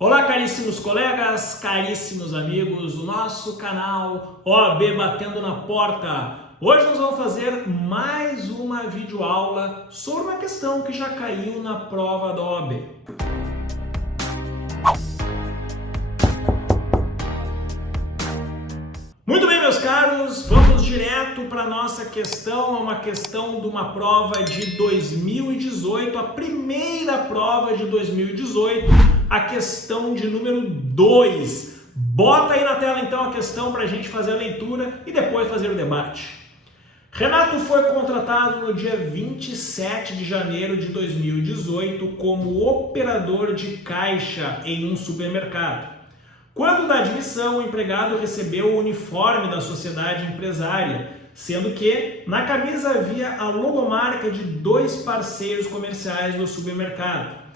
Olá, caríssimos colegas, caríssimos amigos do nosso canal OAB Batendo na Porta. Hoje nós vamos fazer mais uma videoaula sobre uma questão que já caiu na prova da OAB. Muito bem, meus caros, vamos direto para a nossa questão, é uma questão de uma prova de 2018, a primeira prova de 2018, a questão de número 2. Bota aí na tela então a questão para a gente fazer a leitura e depois fazer o debate. Renato foi contratado no dia 27 de janeiro de 2018 como operador de caixa em um supermercado. Quando da admissão, o empregado recebeu o uniforme da sociedade empresária, sendo que na camisa havia a logomarca de dois parceiros comerciais do supermercado,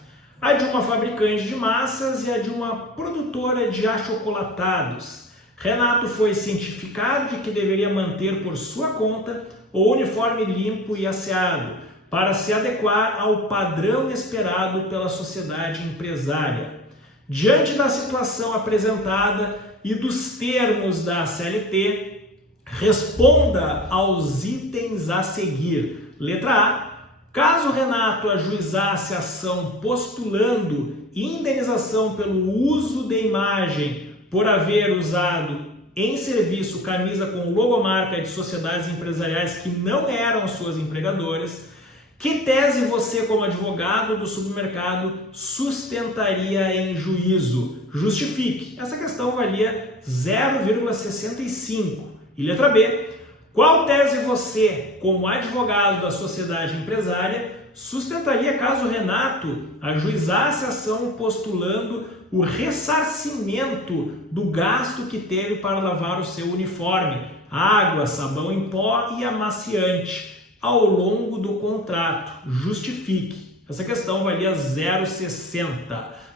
a de uma fabricante de massas e a de uma produtora de achocolatados. Renato foi cientificado de que deveria manter por sua conta o uniforme limpo e asseado, para se adequar ao padrão esperado pela sociedade empresária. Diante da situação apresentada e dos termos da CLT, responda aos itens a seguir. Letra A. Caso Renato ajuizasse a ação postulando indenização pelo uso de imagem por haver usado em serviço camisa com logomarca de sociedades empresariais que não eram suas empregadoras, que tese você, como advogado do supermercado, sustentaria em juízo? Justifique. Essa questão valia 0,65. E letra B. Qual tese você, como advogado da sociedade empresária, sustentaria caso Renato ajuizasse a ação postulando o ressarcimento do gasto que teve para lavar o seu uniforme, água, sabão em pó e amaciante, ao longo do contrato? Justifique. Essa questão valia 0,60.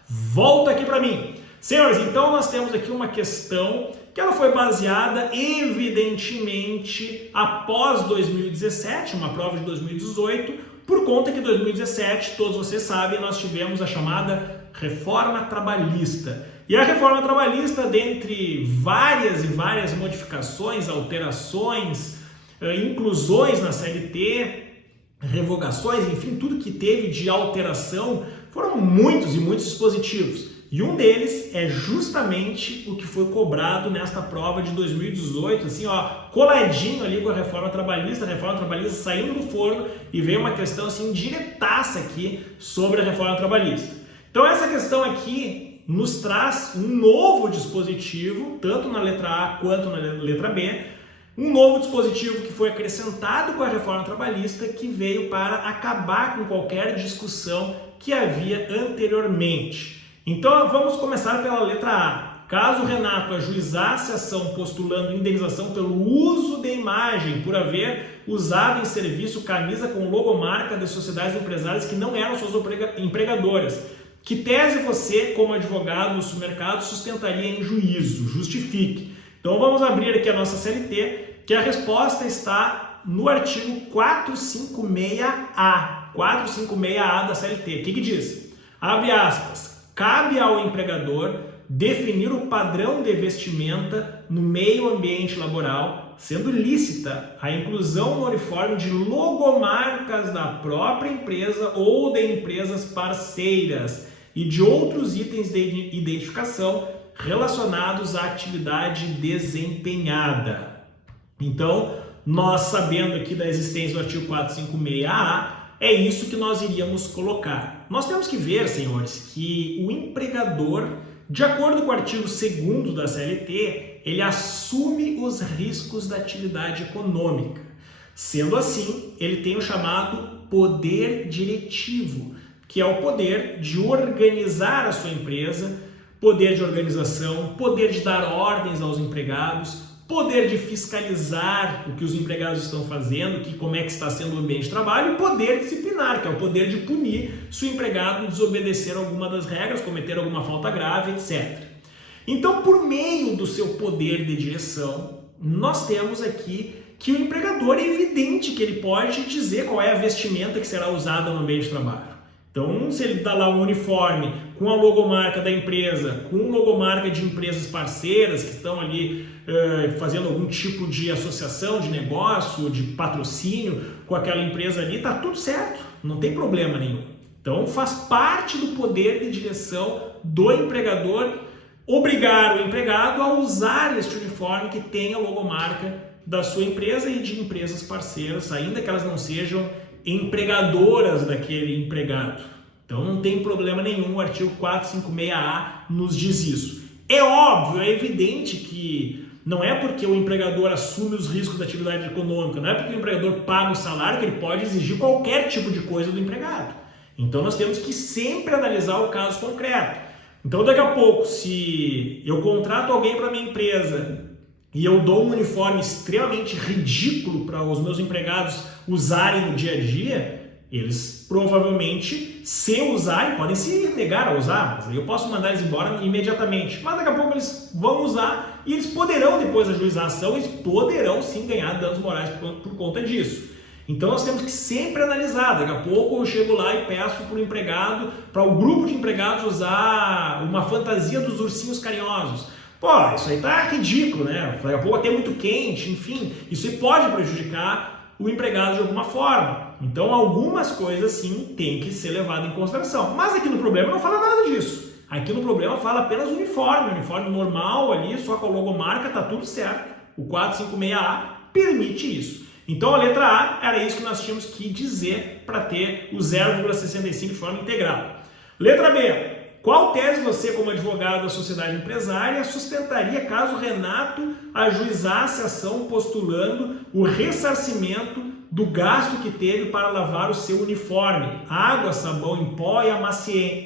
Volta aqui para mim. Senhores, então nós temos aqui uma questão que ela foi baseada, evidentemente, após 2017, uma prova de 2018, por conta que em 2017, todos vocês sabem, nós tivemos a chamada Reforma Trabalhista. E a Reforma Trabalhista, dentre várias e várias modificações, alterações, inclusões na CLT, revogações, enfim, tudo que teve de alteração, foram muitos e muitos dispositivos. E um deles é justamente o que foi cobrado nesta prova de 2018, assim, ó, coladinho ali com a Reforma Trabalhista saindo do forno, e veio uma questão assim diretaça aqui sobre a Reforma Trabalhista. Então essa questão aqui nos traz um novo dispositivo, tanto na letra A quanto na letra B, um novo dispositivo que foi acrescentado com a Reforma Trabalhista, que veio para acabar com qualquer discussão que havia anteriormente. Então vamos começar pela letra A. Caso Renato ajuizasse a ação postulando indenização pelo uso de imagem por haver usado em serviço camisa com logomarca das sociedades empresárias que não eram suas empregadoras, que tese você, como advogado do supermercado, sustentaria em juízo? Justifique. Então vamos abrir aqui a nossa CLT, que a resposta está no artigo 456A. 456A da CLT. O que diz? Abre aspas. Cabe ao empregador definir o padrão de vestimenta no meio ambiente laboral, sendo lícita a inclusão no uniforme de logomarcas da própria empresa ou de empresas parceiras e de outros itens de identificação relacionados à atividade desempenhada. Então, nós sabendo aqui da existência do artigo 456A, é isso que nós iríamos colocar. Nós temos que ver, senhores, que o empregador, de acordo com o artigo 2º da CLT, ele assume os riscos da atividade econômica. Sendo assim, ele tem o chamado poder diretivo, que é o poder de organizar a sua empresa, poder de organização, poder de dar ordens aos empregados, poder de fiscalizar o que os empregados estão fazendo, como é que está sendo o ambiente de trabalho, e poder disciplinar, que é o poder de punir se o empregado desobedecer alguma das regras, cometer alguma falta grave, etc. Então, por meio do seu poder de direção, nós temos aqui que o empregador é evidente que ele pode dizer qual é a vestimenta que será usada no ambiente de trabalho. Então, se ele dá lá um uniforme com a logomarca da empresa, com logomarca de empresas parceiras que estão ali fazendo algum tipo de associação de negócio, de patrocínio com aquela empresa ali, tá tudo certo, não tem problema nenhum. Então faz parte do poder de direção do empregador obrigar o empregado a usar este uniforme que tem a logomarca da sua empresa e de empresas parceiras, ainda que elas não sejam empregadoras daquele empregado. Então não tem problema nenhum, o artigo 456A nos diz isso. É óbvio, é evidente que não é porque o empregador assume os riscos da atividade econômica, não é porque o empregador paga o salário que ele pode exigir qualquer tipo de coisa do empregado. Então nós temos que sempre analisar o caso concreto. Então daqui a pouco, se eu contrato alguém para minha empresa e eu dou um uniforme extremamente ridículo para os meus empregados usarem no dia a dia, eles provavelmente, se usarem, podem se negar a usar, mas eu posso mandar eles embora imediatamente. Mas daqui a pouco eles vão usar e eles poderão depois ajuizar a ação, eles poderão sim ganhar danos morais por conta disso. Então nós temos que sempre analisar. Daqui a pouco eu chego lá e peço para o empregado, para o grupo de empregados usar uma fantasia dos ursinhos carinhosos. Pô, isso aí tá ridículo, né? Daqui a pouco até muito quente, enfim, isso aí pode prejudicar o empregado de alguma forma. Então algumas coisas sim tem que ser levadas em consideração. Mas aqui no problema não fala nada disso. Aqui no problema fala apenas uniforme normal ali, só com a logomarca, tá tudo certo. O 456A permite isso. Então a letra A era isso que nós tínhamos que dizer para ter o 0,65 de forma integral. Letra B. Qual tese você, como advogado da sociedade empresária, sustentaria caso Renato ajuizasse a ação postulando o ressarcimento do gasto que teve para lavar o seu uniforme, água, sabão em pó e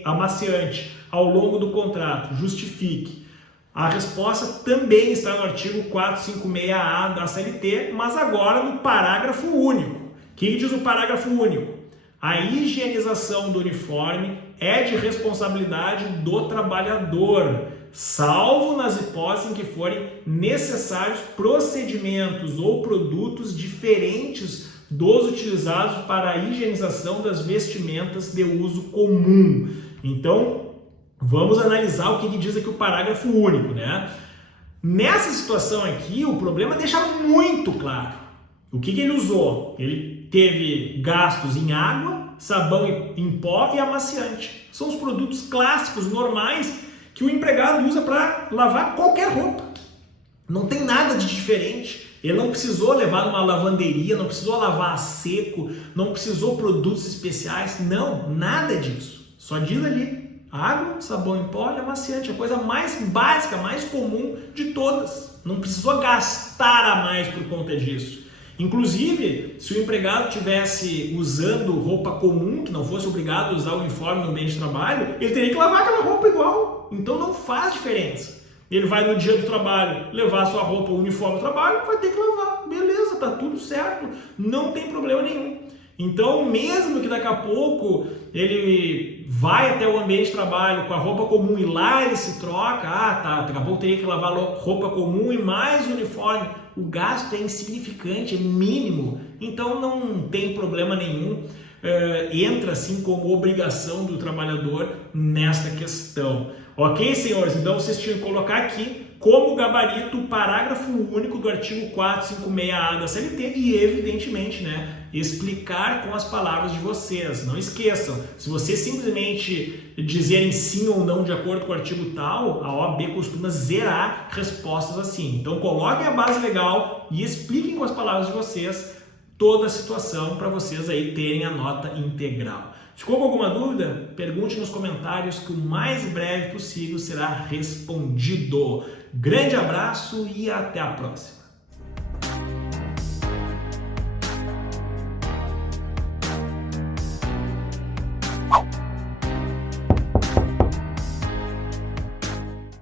amaciante ao longo do contrato? Justifique. A resposta também está no artigo 456A da CLT, mas agora no parágrafo único. O que diz o parágrafo único? A higienização do uniforme é de responsabilidade do trabalhador, salvo nas hipóteses em que forem necessários procedimentos ou produtos diferentes dos utilizados para a higienização das vestimentas de uso comum. Então, vamos analisar o que diz aqui o parágrafo único, né? Nessa situação aqui, o problema deixa muito claro. O que ele usou? Ele teve gastos em água, sabão em pó e amaciante. São os produtos clássicos, normais, que o empregado usa para lavar qualquer roupa. Não tem nada de diferente. Ele não precisou levar numa lavanderia, não precisou lavar a seco, não precisou produtos especiais. Não, nada disso. Só diz ali água, sabão em pó e amaciante. A coisa mais básica, mais comum de todas. Não precisou gastar a mais por conta disso. Inclusive, se o empregado estivesse usando roupa comum, que não fosse obrigado a usar o uniforme no ambiente de trabalho, ele teria que lavar aquela roupa igual. Então não faz diferença. Ele vai no dia do trabalho levar a sua roupa, o uniforme do trabalho, vai ter que lavar. Beleza, tá tudo certo. Não tem problema nenhum. Então, mesmo que daqui a pouco ele vai até o ambiente de trabalho com a roupa comum e lá ele se troca, daqui a pouco teria que lavar roupa comum e mais uniforme. O gasto é insignificante, é mínimo, então não tem problema nenhum. Entra assim como obrigação do trabalhador nesta questão. Ok, senhores? Então vocês tinham que colocar aqui como gabarito o parágrafo único do artigo 456A da CLT e, evidentemente, explicar com as palavras de vocês. Não esqueçam, se vocês simplesmente dizerem sim ou não de acordo com o artigo tal, a OAB costuma zerar respostas assim. Então coloquem a base legal e expliquem com as palavras de vocês toda a situação para vocês aí terem a nota integral. Ficou com alguma dúvida? Pergunte nos comentários que o mais breve possível será respondido. Grande abraço e até a próxima!